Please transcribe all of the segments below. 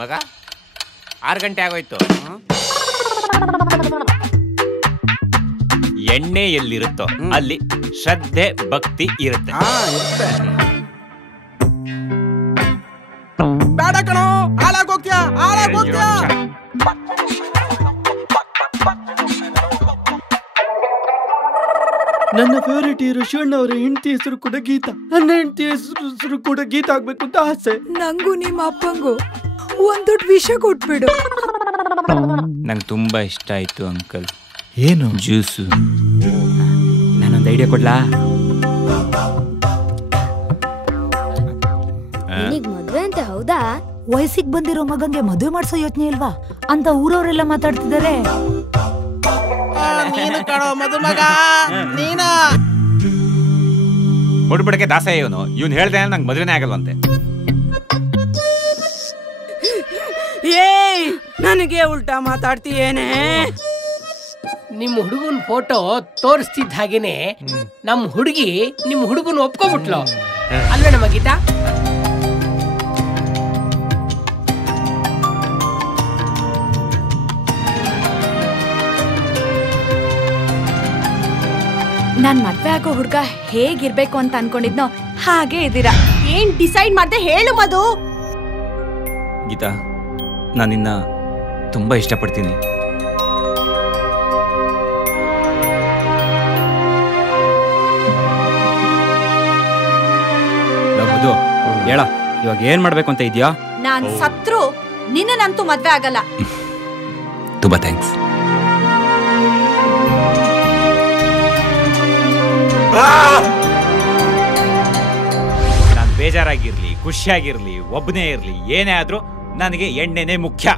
ಮಗ 6 ಗಂಟೆ ಆಗೋಯ್ತು. ಎಣ್ಣೆ ಎಲ್ಲಿರುತ್ತೋ ಅಲ್ಲಿ ಶ್ರದ್ಧೆ ಭಕ್ತಿ ಇರುತ್ತೆ. ಬೇಡ ಕಣೋ, ಹಾಳಾಗೋಗ್ತೀಯ. ನನ್ನ ಫೇವರೇಟ್ ಹೀರೋ ಶಿವಣ್ಣ ಅವರ ಹೆಂಡತಿ ಹೆಸರು ಕೂಡ ಗೀತಾ. ನನ್ನ ಹೆಂಡತಿ ಹೆಸರು ಕೂಡ ಗೀತಾ ಆಗ್ಬೇಕು ಅಂತ ಆಸೆ. ನಂಗೂ ನಿಮ್ಮ ಅಪ್ಪಂಗೂ ಒಂದ್ ದೊಡ್ಡ ವಿಷಯ ಕೊಟ್ಬಿಡು. ನಂಗೆ ತುಂಬಾ ಇಷ್ಟ ಆಯ್ತು ಅಂಕಲ್. ಏನು? ಜ್ಯೂಸು. ನಾನೊಂದು ಐಡಿಯಾ ಕೊಡ್ಲಾ? ಮದ್ವೆ ಅಂತ ಹೌದಾ? ವಯಸ್ಸಿಗೆ ಬಂದಿರೋ ಮಗಂಗೆ ಮದುವೆ ಮಾಡ್ಸೋ ಯೋಚನೆ ಇಲ್ವಾ ಅಂತ ಊರವರೆಲ್ಲ ಮಾತಾಡ್ತಿದ್ದಾರೆ. ನೀನು ಕಣೋ ಮದುಮಗ, ನೀನಾ? ಮುಡ್ಬಿಡಕ್ಕೆ ದಾಸ ಇವನು ಹೇಳ್ದೆ ನಂಗೆ ಮದುವೆನೇ ಆಗಲ್ವಂತೆ. ಏಯ್, ನನಗೆ ಉಲ್ಟಾ ಮಾತಾಡ್ತೀಯೇನೆ? ನಿಮ್ ಹುಡುಗನ್ ಫೋಟೋ ತೋರಿಸ್ತಿದ್ದ ಹಾಗೇನೆ ನಮ್ ಹುಡುಗಿ ನಿಮ್ ಹುಡುಗನ್ ಒಪ್ಕೊಂಡ್ಬಿಟ್ಲು ಅಲ್ವೇ ನಮ್ಮ ಗೀತಾ? ನಾನ್ ಮದ್ವೆ ಆಗೋ ಹುಡ್ಗ ಹೇಗಿರ್ಬೇಕು ಅಂತ ಅನ್ಕೊಂಡಿದ್ನೋ ಹಾಗೆ ಇದ್ದೀರಾ. ಏನ್ ಡಿಸೈಡ್ ಮಾಡ್ದೆ ಹೇಳು ಮಧು. ಗೀತಾ, ನಾನು ನಿನ್ನ ತುಂಬಾ ಇಷ್ಟಪಡ್ತೀನಿ. ಹೇಳ, ಇವಾಗ ಏನ್ ಮಾಡ್ಬೇಕು ಅಂತ ಇದೆಯಾ? ನಾನ್ ಸತ್ರು ನಿನ್ನಂತೂ ಮದ್ವೆ ಆಗಲ್ಲ. ತುಂಬಾ ಥ್ಯಾಂಕ್ಸ್. ನಾನು ಬೇಜಾರಾಗಿರ್ಲಿ, ಖುಷಿಯಾಗಿರ್ಲಿ, ಒಬ್ಬನೇ ಇರ್ಲಿ, ಏನೇ ಆದ್ರೂ ನನಗೆ ಎಣ್ಣೆನೇ ಮುಖ್ಯ.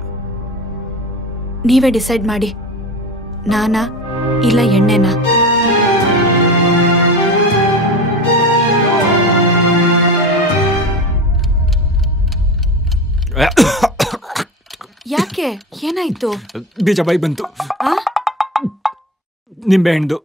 ನೀವೇ ಡಿಸೈಡ್ ಮಾಡಿ, ನಾನಾ ಇಲ್ಲ ಎಣ್ಣೆನಾ? ಯಾಕೆ, ಏನಾಯ್ತು? ಬೀಜ ಬೈ ಬಂತು. ನಿಂಬೆ ಹಣ್ಣು.